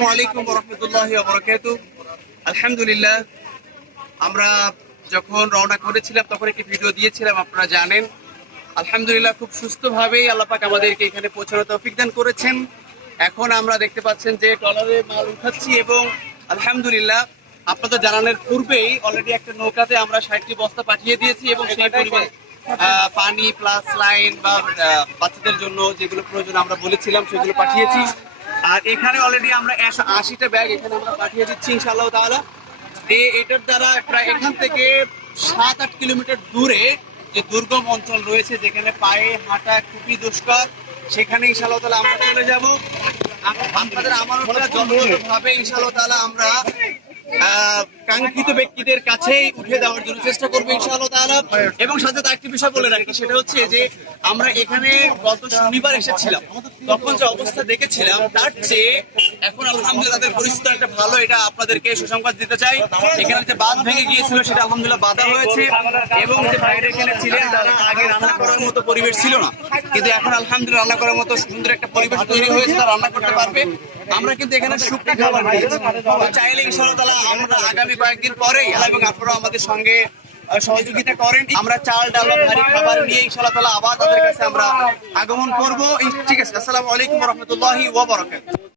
আসসালামু আলাইকুম রহমতুল্লাহ বরকাত আলহামদুলিল্লাহ আমরা যখন রওনা করেছিলাম তখন একটি ভিডিও দিয়েছিলাম আপনারা জানেন। আলহামদুলিল্লাহ খুব সুস্থভাবেই আল্লাপাক আমাদেরকে এখানে পৌঁছানো তৌফিক দান করেছেন। এখন আমরা দেখতে পাচ্ছেন যে ট্রলারে মাল উঠাচ্ছি এবং আলহামদুলিল্লাহ আপনাদের জানানোর পূর্বেই অলরেডি একটা নৌকাতে আমরা ষাটটি বস্তা পাঠিয়ে দিয়েছি এবং সেই পরিমাণ পানি প্লাস লাইন বা বাচ্চাদের জন্য যেগুলো প্রয়োজন আমরা বলেছিলাম সেগুলো পাঠিয়েছি। আর এখানে অলরেডি আমরা একশো আশিটা ব্যাগ এখানে আমরা পাঠিয়ে দিচ্ছি ইনশাআল্লাহ তাহলে এ এটার দ্বারা প্রায় এখান থেকে সাত আট কিলোমিটার দূরে যে দুর্গম অঞ্চল রয়েছে যেখানে পায়ে হাঁটা খুবই দুষ্কর সেখানে ইনশাআল্লাহ তাআলা আমরা চলে যাব। আমাদের আমার যথাযথভাবে ইনশাআল্লাহ তাহলে আমরা আহ, কাঙ্ক্ষিত ব্যক্তিদের কাছেই উঠে দেওয়ার জন্য চেষ্টা করব ইনশাআল্লাহ এবং সাথে একটি বিষয় বলে রাখি, সেটা হচ্ছে যে আমরা এখানে গত শনিবার এসেছিলাম। তখন যে অবস্থা দেখেছিলাম, তার চেয়ে এখন আলহামদুলিল্লাহ পরিস্থিতি একটা ভালো, এটা আপনাদেরকে সুসংবাদ দিতে চাই। এখানে যে বাঁধ ভেঙে গিয়েছিল, সেটা আলহামদুলিল্লাহ বাধা হয়েছে এবং যে বাইরে এখানে ছিলেন, তারা আগে রান্না করার মতো পরিবেশ ছিল না। কিন্তু এখন আলহামদুলিল্লাহ রান্না করার মতো সুন্দর একটা পরিবেশ তৈরি হয়েছে, তারা রান্না করতে পারবে। আমরা কিন্তু এখানে শুকনো খাবার পেয়েছি চাইলে ইনশাআল্লাহ আমরা আগামী কয়েকদিন পরেই, এবং আপনারা আমাদের সঙ্গে সহযোগিতা করেন। আমরা চাল, ডাল ভারী খাবার নিয়ে ইনশাআল্লাহ তাআলা আবার তাদের কাছে আমরা আগমন করব। ঠিক আছে, আসসালামু আলাইকুম রহমতুল্লাহি ওয়া বারাকাতুহু।